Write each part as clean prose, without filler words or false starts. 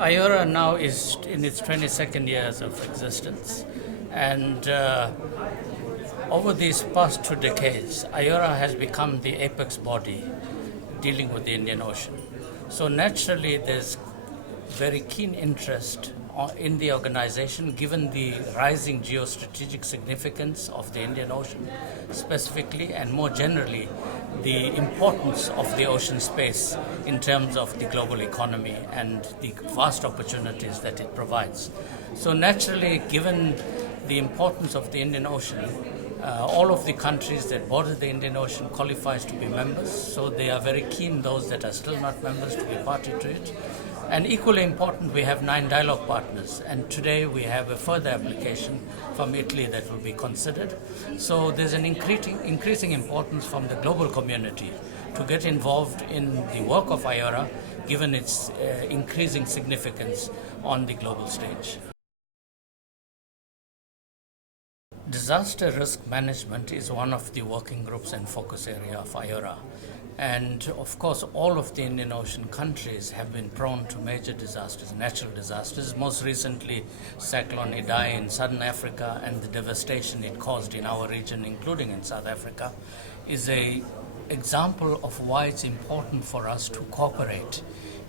IORA now is in its 22nd years of existence, and over these past 2 decades, IORA has become the apex body dealing with the Indian Ocean. So naturally, there's very keen interest in the organization given the rising geostrategic significance of the Indian Ocean specifically, and more generally the importance of the ocean space in terms of the global economy and the vast opportunities that it provides. So naturally, given the importance of the Indian Ocean, all of the countries that border the Indian Ocean qualifies to be members, so they are very keen, those that are still not members, to be party to it. And equally important, we have 9 dialogue partners, and today we have a further application from Italy that will be considered. So there's an increasing importance from the global community to get involved in the work of IORA, given its increasing significance on the global stage. Disaster risk management is one of the working groups and focus area of IORA. And of course, all of the Indian Ocean countries have been prone to major disasters, natural disasters. Most recently, Cyclone Idai in southern Africa and the devastation it caused in our region, including in South Africa, is an example of why it's important for us to cooperate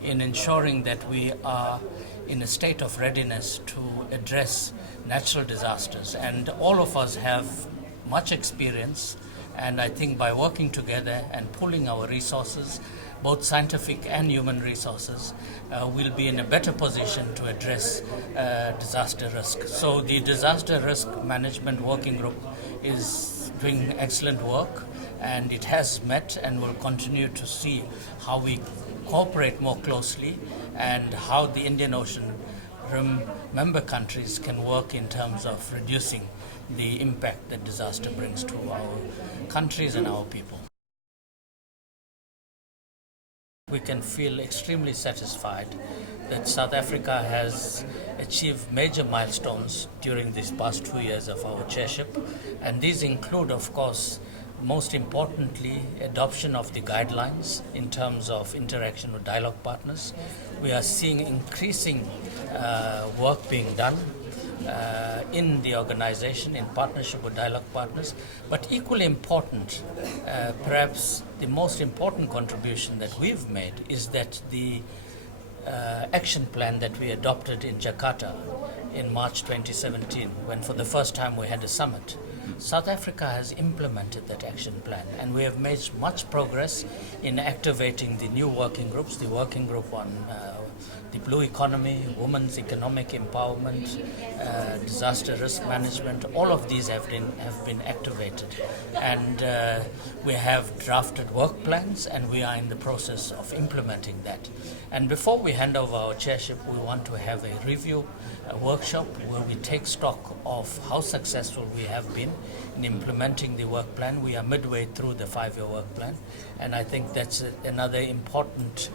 in ensuring that we are in a state of readiness to address natural disasters. And all of us have much experience, and I think by working together and pooling our resources, both scientific and human resources, we'll be in a better position to address disaster risk. So the Disaster Risk Management Working Group is doing excellent work, and it has met and will continue to see how we cooperate more closely and how the Indian Ocean member countries can work in terms of reducing the impact that disaster brings to our countries and our people. We can feel extremely satisfied that South Africa has achieved major milestones during these past 2 years of our chairship, and these include, of course, most importantly, adoption of the guidelines in terms of interaction with dialogue partners. We are seeing increasing work being done in the organization in partnership with dialogue partners. But equally important, perhaps the most important contribution that we've made is that the action plan that we adopted in Jakarta in March 2017, when for the first time we had a summit, South Africa has implemented that action plan, and we have made much progress in activating the new working groups, the working group on the blue economy, women's economic empowerment, disaster risk management. All of these have been activated, and we have drafted work plans, and we are in the process of implementing that. And before we hand over our chairship, we want to have a review workshop where we take stock of how successful we have been in implementing the work plan. We are midway through the 5-year work plan, and I think that's another important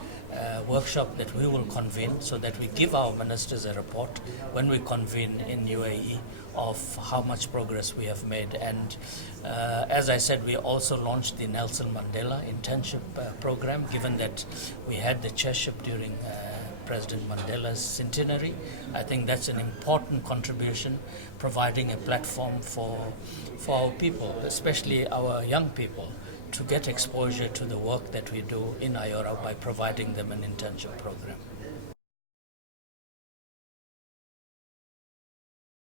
workshop that we will convene, so that we give our ministers a report when we convene in UAE of how much progress we have made. And as I said, we also launched the Nelson Mandela internship program, given that we had the chairship during President Mandela's centenary. I think that's an important contribution, providing a platform for our people, especially our young people, to get exposure to the work that we do in IORA by providing them an internship program.